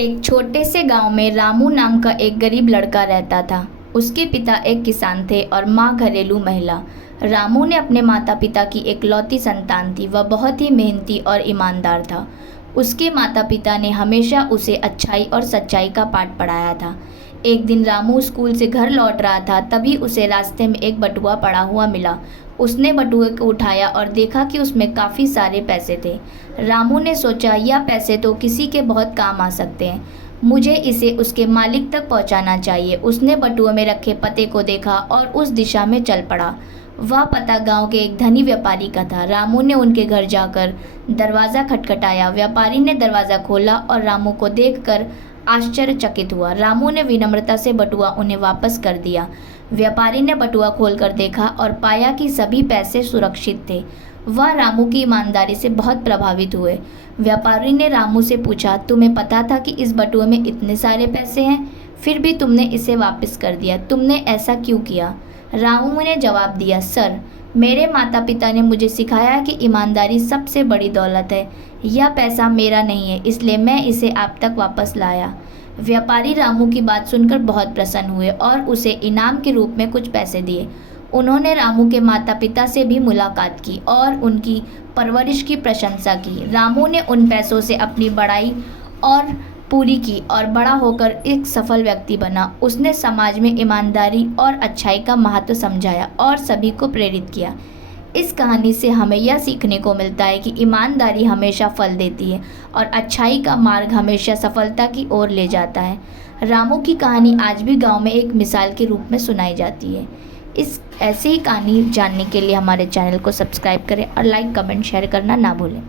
एक छोटे से गांव में रामू नाम का एक गरीब लड़का रहता था। उसके पिता एक किसान थे और माँ घरेलू महिला। रामू ने अपने माता पिता की एकलौती संतान थी। वह बहुत ही मेहनती और ईमानदार था। उसके माता पिता ने हमेशा उसे अच्छाई और सच्चाई का पाठ पढ़ाया था। एक दिन रामू स्कूल से घर लौट रहा था, तभी उसे रास्ते में एक बटुआ पड़ा हुआ मिला। उसने बटुए को उठाया और देखा कि उसमें काफ़ी सारे पैसे थे। रामू ने सोचा, यह पैसे तो किसी के बहुत काम आ सकते हैं, मुझे इसे उसके मालिक तक पहुंचाना चाहिए। उसने बटुए में रखे पते को देखा और उस दिशा में चल पड़ा। वह पता गांव के एक धनी व्यापारी का था। रामू ने उनके घर जाकर दरवाज़ा खटखटाया। व्यापारी ने दरवाज़ा खोला और रामू को देखकर आश्चर्यचकित हुआ। रामू ने विनम्रता से बटुआ उन्हें वापस कर दिया। व्यापारी ने बटुआ खोलकर देखा और पाया कि सभी पैसे सुरक्षित थे। वह रामू की ईमानदारी से बहुत प्रभावित हुए। व्यापारी ने रामू से पूछा, तुम्हें पता था कि इस बटुए में इतने सारे पैसे हैं, फिर भी तुमने इसे वापस कर दिया, तुमने ऐसा क्यों किया? रामू ने जवाब दिया, सर, मेरे माता पिता ने मुझे सिखाया कि ईमानदारी सबसे बड़ी दौलत है। यह पैसा मेरा नहीं है, इसलिए मैं इसे आप तक वापस लाया। व्यापारी रामू की बात सुनकर बहुत प्रसन्न हुए और उसे इनाम के रूप में कुछ पैसे दिए। उन्होंने रामू के माता पिता से भी मुलाकात की और उनकी परवरिश की प्रशंसा की। रामू ने उन पैसों से अपनी बड़ाई और पूरी की और बड़ा होकर एक सफल व्यक्ति बना। उसने समाज में ईमानदारी और अच्छाई का महत्व समझाया और सभी को प्रेरित किया। इस कहानी से हमें यह सीखने को मिलता है कि ईमानदारी हमेशा फल देती है और अच्छाई का मार्ग हमेशा सफलता की ओर ले जाता है। रामू की कहानी आज भी गांव में एक मिसाल के रूप में सुनाई जाती है। इस ऐसे ही कहानी जानने के लिए हमारे चैनल को सब्सक्राइब करें और लाइक, कमेंट, शेयर करना ना भूलें।